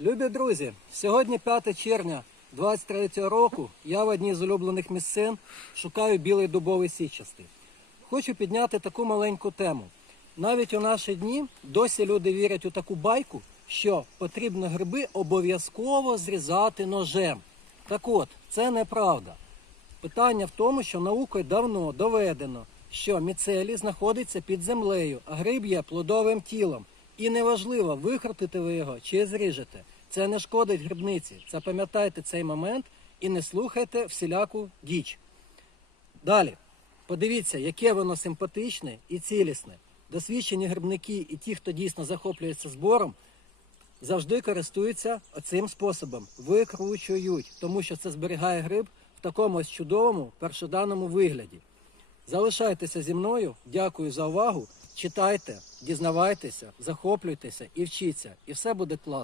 Любі друзі, сьогодні 5 червня 23 року. Я в одній з улюблених місцин шукаю білий дубовий січастий. Хочу підняти таку маленьку тему. Навіть у наші дні досі люди вірять у таку байку, що потрібно гриби обов'язково зрізати ножем. Так от, це неправда. Питання в тому, що наукою давно доведено, що міцелій знаходиться під землею, а гриб є плодовим тілом. І неважливо, викрутите ви його чи зріжете. Це не шкодить грибниці. Запам'ятайте цей момент і не слухайте всіляку діч. Далі, подивіться, яке воно симпатичне і цілісне. Досвідчені грибники і ті, хто дійсно захоплюється збором, завжди користуються цим способом. Викручують, тому що це зберігає гриб в такому ось чудовому першоданному вигляді. Залишайтеся зі мною. Дякую за увагу. Читайте, дізнавайтеся, захоплюйтеся і вчіться. І все буде класно.